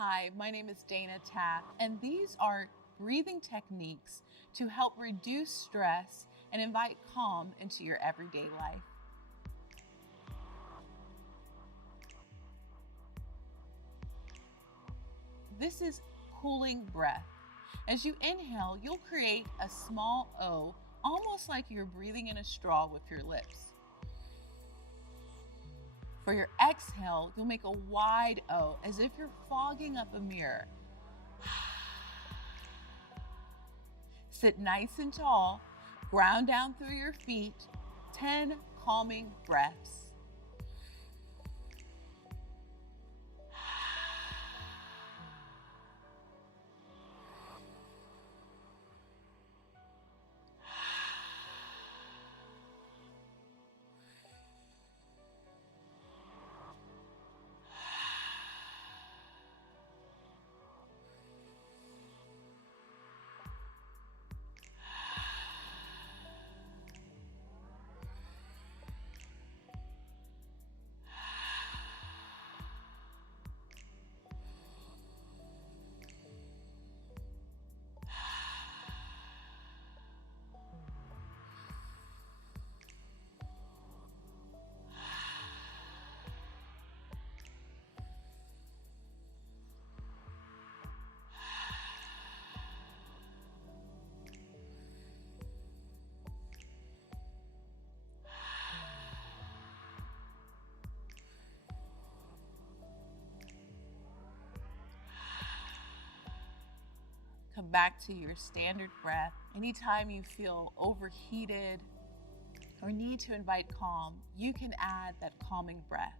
Hi, my name is Dana Taft, and these are breathing techniques to help reduce stress and invite calm into your everyday life. This is cooling breath. As you inhale, you'll create a small O, almost like you're breathing in a straw with your lips. For your exhale, you'll make a wide O, as if you're fogging up a mirror. Sit nice and tall, ground down through your feet, 10 calming breaths. Come back to your standard breath. Anytime you feel overheated or need to invite calm, you can add that calming breath.